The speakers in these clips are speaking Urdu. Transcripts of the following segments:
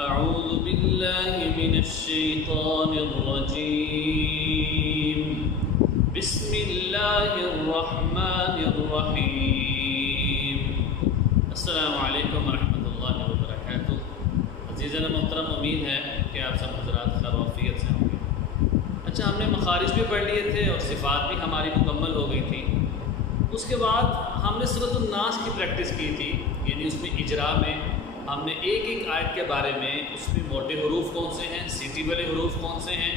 أعوذ بالله من الشيطان الرجيم بسم الله الرحمن الرحيم السلام علیکم ورحمۃ اللہ وبرکاتہ۔ عزیزان محترم، امید ہے کہ آپ سب حضرات خیر و عافیت سے ہوں گے۔ اچھا، ہم نے مخارج بھی پڑھ لیے تھے اور صفات بھی ہماری مکمل ہو گئی تھی۔ اس کے بعد ہم نے سورۃ الناس کی پریکٹس کی تھی، یعنی اس میں اجرا میں ہم نے ایک ایک آیت کے بارے میں اس میں موٹے حروف کون سے ہیں، سیٹی والے حروف کون سے ہیں،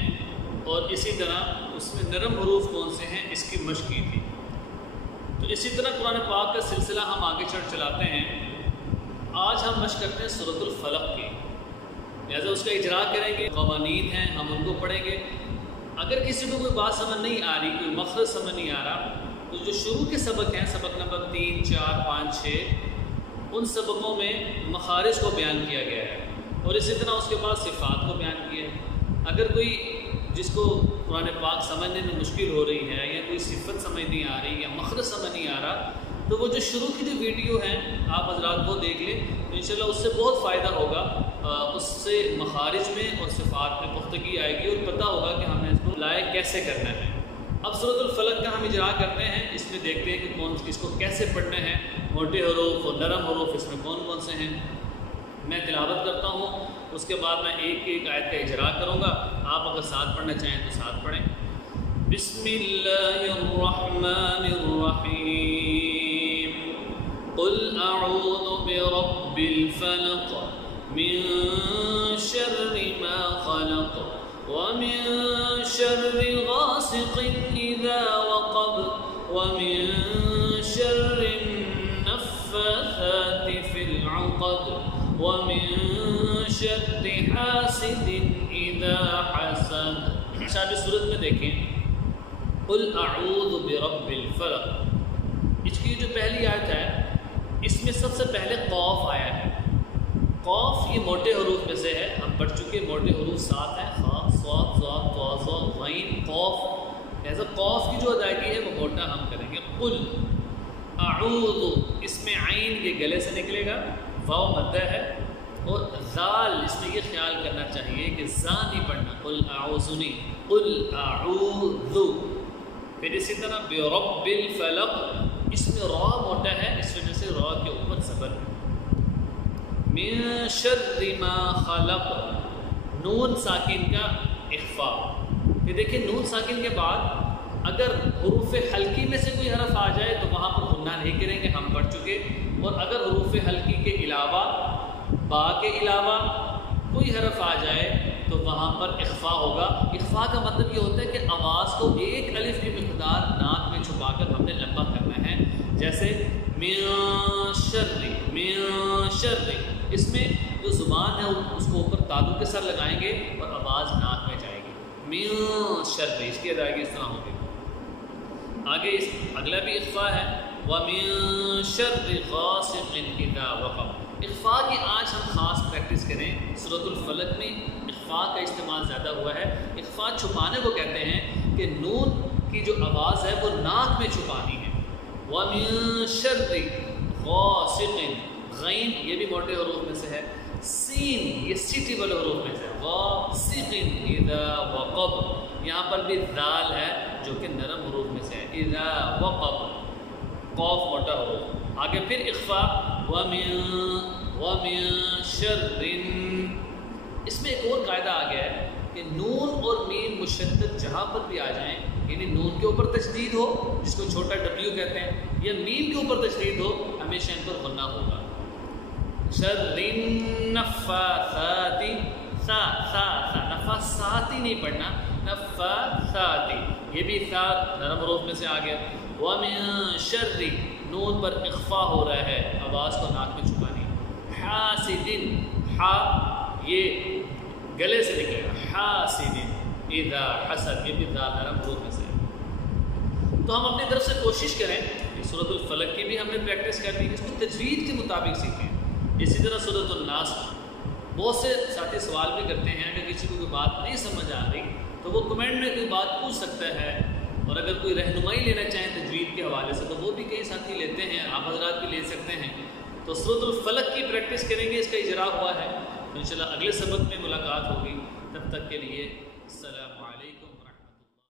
اور اسی طرح اس میں نرم حروف کون سے ہیں، اس کی مشق کی تھی۔ تو اسی طرح قرآن پاک کا سلسلہ ہم آگے چلاتے ہیں۔ آج ہم مشق کرتے ہیں سورۃ الفلق کی، لہٰذا اس کا اجرا کریں گے، قوانین ہیں ہم ان کو پڑھیں گے۔ اگر کسی کو کوئی بات سمجھ نہیں آ رہی، کوئی مخرج سمجھ نہیں آ رہا، تو جو شروع کے سبق ہیں، سبق نمبر 3، 4، 5، 6، ان سبقوں میں مخارج کو بیان کیا گیا ہے، اور اسی طرح اس کے بعد صفات کو بیان کیا ہے۔ اگر کوئی جس کو قرآن پاک سمجھنے میں مشکل ہو رہی ہے، یا کوئی صفت سمجھ نہیں آ رہی، یا مخرج سمجھ نہیں آ رہا، تو وہ جو شروع کی جو ویڈیو ہیں آپ حضرات وہ دیکھ لیں، تو انشاءاللہ اس سے بہت فائدہ ہوگا۔ اس سے مخارج میں اور صفات میں پختگی آئے گی، اور پتہ ہوگا کہ ہمیں اس کو لائق کیسے کرنا ہے۔ اب سورۃ الفلق کا ہم اجرا کرتے ہیں، اس میں دیکھتے ہیں کہ اس کو کیسے پڑھنے ہیں، موٹے حروف اور نرم حروف اس میں کون کون سے ہیں۔ میں تلاوت کرتا ہوں، اس کے بعد میں ایک ایک آیت کا اجرا کروں گا۔ آپ اگر ساتھ پڑھنا چاہیں تو ساتھ پڑھیں۔ بسم اللہ الرحمن الرحیم قل اعوذ برب الفلق من شر ما خلق ومن شر غاسق اذا وقب ومن شر النفاثات في العقد ومن شر حاسد اذا حسد۔ شاید صورت میں دیکھیں، قل اعوذ برب الفلق، اس کی جو پہلی آیت ہے اس میں سب سے پہلے قاف آیا ہے۔ قاف یہ موٹے حروف میں سے ہے، ہم پڑھ چکے موٹے حروف 7 ہیں، خا، صاد، ضاد، طا، ظا، غین، قاف۔ لہذا قاف کی جو ادائیگی ہے وہ موٹا ہم کریں گے۔ قل اعوذ، اس میں عین یہ گلے سے نکلے گا، واو مدہ ہے، اور ذال اس میں یہ خیال کرنا چاہیے کہ زا نہیں پڑھنا، قل اعوذ نہیں، قل اعوذ۔ پھر اسی طرح برب الفلق، اس میں را موٹا ہے، اس وجہ سے را کے اوپر زبر ہے۔ من شر ما خلق، نون ساکن کا اخفاء۔ یہ دیکھیں نون ساکن کے بعد اگر حروف حلقی میں سے کوئی حرف آ جائے تو وہاں پر غنہ نہیں کریں گے، ہم پڑھ چکے۔ اور اگر حروف حلقی کے علاوہ، با کے علاوہ کوئی حرف آ جائے تو وہاں پر اخفاء ہوگا۔ اخفاء کا مطلب یہ ہوتا ہے کہ آواز کو ایک الف کی مقدار ناک میں چھپا کر ہم نے لمبا کرنا ہے، جیسے من شر، من شر، اس میں جو زبان ہے اس کو اوپر تالو کے سر لگائیں گے اور آواز ناک میں جائے گی، من شر، اس کی ادائیگی اس طرح ہوگی۔ آگے اگلا بھی اخفاء ہے، وَمِن شَرِّ غَاسِقٍ إِذَا وَقَبَ۔ اخفاء کی آج ہم خاص پریکٹس کریں۔ سورۃ الفلق میں اخفاء کا استعمال زیادہ ہوا ہے۔ اخفاء چھپانے کو کہتے ہیں کہ نون کی جو آواز ہے وہ ناک میں چھپانی ہے۔ وَمِن شَرِّ غَاسِقٍ، غین یہ بھی موٹے حروف میں سے ہے، سین یہ سیٹی والے حروف میں سے ہے، غاسق اذا وقب، یہاں پر بھی ذال ہے جو کہ نرم حروف میں سے ہے، اذا وقب، قاف موٹا حروف۔ آگے پھر اخفاء، ومن شر، اس میں ایک اور قاعدہ آ گیا ہے کہ نون اور میم مشدد جہاں پر بھی آ جائیں، یعنی نون کے اوپر تشدید ہو جس کو چھوٹا ڈبلیو کہتے ہیں، یا میم کے اوپر تشدید ہو، ہمیشہ ان پر غنہ ہوگا۔ شر النفاثات، سا سا سا، نفاثات نہیں پڑھنا، نفاثات، یہ بھی سا نرم حروف میں سے آ گیا۔ ومن شر، نون پر اخفاء ہو رہا ہے، آواز کو ناک میں چھپانی۔ حاسد، حا یہ گلے سے نکلے گا، حاسد اذا حسد، یہ بھی نرم حروف میں سے ہے۔ تو ہم اپنی طرف سے کوشش کریں، سورۃ الفلق کی بھی ہم نے پریکٹس کر دی، اس کو تجوید کے مطابق سیکھیں۔ اسی طرح سورۃ الناس، بہت سے ساتھی سوال بھی کرتے ہیں کہ کسی کو کوئی بات نہیں سمجھ آ رہی تو وہ کمنٹ میں کوئی بات پوچھ سکتا ہے، اور اگر کوئی رہنمائی لینا چاہیں تجوید کے حوالے سے تو وہ بھی کئی ساتھی لیتے ہیں، آپ حضرات بھی لے سکتے ہیں۔ تو سورۃ الفلق کی پریکٹس کریں گے، اس کا اجرا ہوا ہے۔ انشاءاللہ اگلے سبق میں ملاقات ہوگی، تب تک کے لیے السلام علیکم۔